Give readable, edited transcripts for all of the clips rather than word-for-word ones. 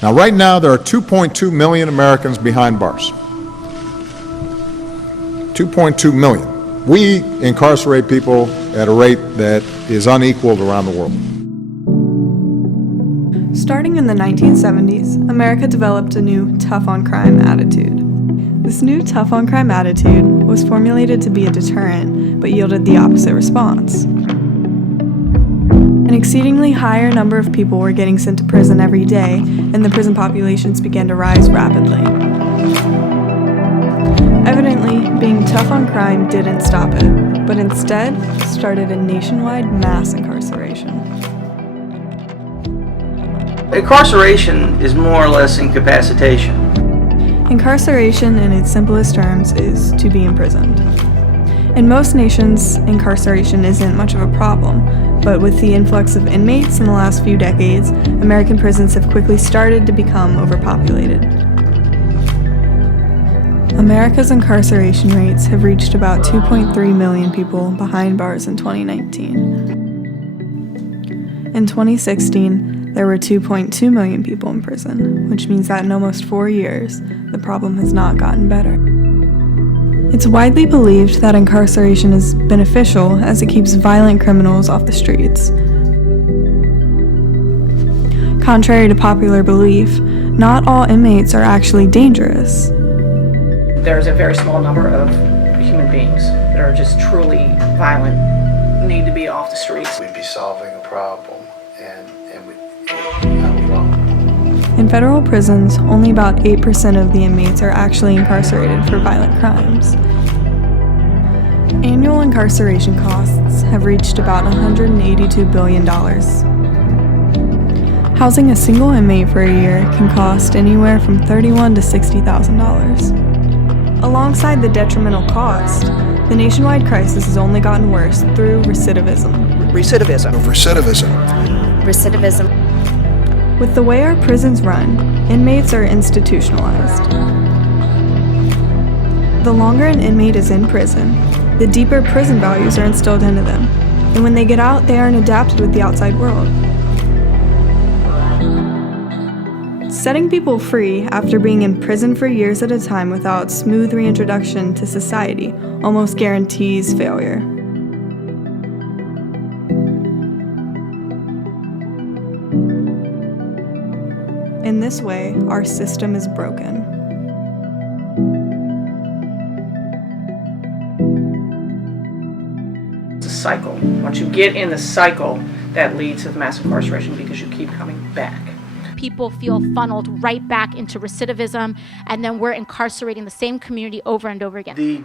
Now, right now, there are 2.2 million Americans behind bars. 2.2 million. We incarcerate people at a rate that is unequaled around the world. Starting in the 1970s, America developed a new tough-on-crime attitude. This new tough-on-crime attitude was formulated to be a deterrent, but yielded the opposite response. An exceedingly higher number of people were getting sent to prison every day, and the prison populations began to rise rapidly. Evidently, being tough on crime didn't stop it, but instead started a nationwide mass incarceration. Incarceration is more or less incapacitation. Incarceration, in its simplest terms, is to be imprisoned. In most nations, incarceration isn't much of a problem, but with the influx of inmates in the last few decades, American prisons have quickly started to become overpopulated. America's incarceration rates have reached about 2.3 million people behind bars in 2019. In 2016, there were 2.2 million people in prison, which means that in almost 4 years, the problem has not gotten better. It's widely believed that incarceration is beneficial as it keeps violent criminals off the streets. Contrary to popular belief, not all inmates are actually dangerous. There's a very small number of human beings that are just truly violent, need to be off the streets. We'd be solving a problem, and I was wrong. In federal prisons, only about 8% of the inmates are actually incarcerated for violent crimes. Annual incarceration costs have reached about $182 billion. Housing a single inmate for a year can cost anywhere from $31,000 to $60,000. Alongside the detrimental cost, the nationwide crisis has only gotten worse through recidivism. With the way our prisons run, inmates are institutionalized. The longer an inmate is in prison, the deeper prison values are instilled into them, and when they get out, they aren't adapted with the outside world. Setting people free after being in prison for years at a time without smooth reintroduction to society almost guarantees failure. In this way, our system is broken. It's a cycle. Once you get in the cycle, that leads to mass incarceration because you keep coming back. People feel funneled right back into recidivism, and then we're incarcerating the same community over and over again. The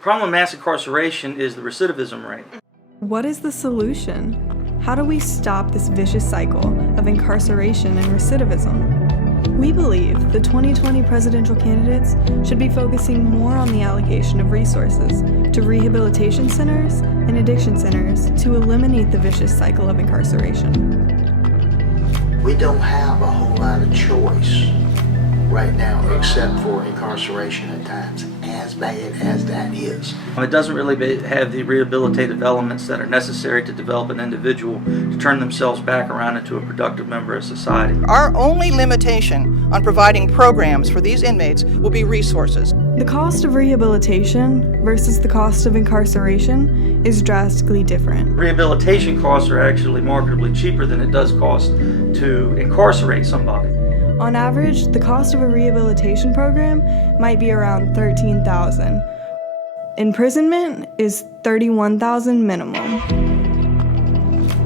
problem with mass incarceration is the recidivism rate. What is the solution? How do we stop this vicious cycle of incarceration and recidivism? We believe the 2020 presidential candidates should be focusing more on the allocation of resources to rehabilitation centers and addiction centers to eliminate the vicious cycle of incarceration. We don't have a whole lot of choice right now except for incarceration at times, as bad as that is. It doesn't really have the rehabilitative elements that are necessary to develop an individual to turn themselves back around into a productive member of society. Our only limitation on providing programs for these inmates will be resources. The cost of rehabilitation versus the cost of incarceration is drastically different. Rehabilitation costs are actually markedly cheaper than it does cost to incarcerate somebody. On average, the cost of a rehabilitation program might be around $13,000. Imprisonment is $31,000 minimum.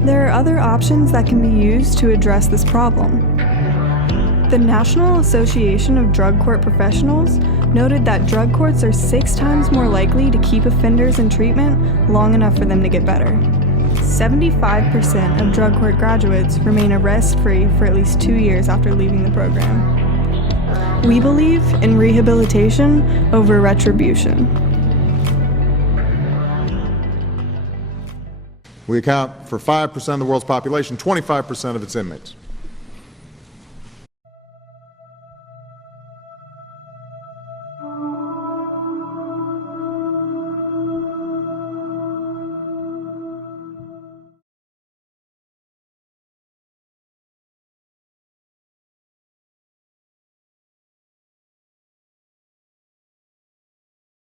There are other options that can be used to address this problem. The National Association of Drug Court Professionals noted that drug courts are 6 times more likely to keep offenders in treatment long enough for them to get better. 75% of drug court graduates remain arrest-free for at least 2 years after leaving the program. We believe in rehabilitation over retribution. We account for 5% of the world's population, 25% of its inmates.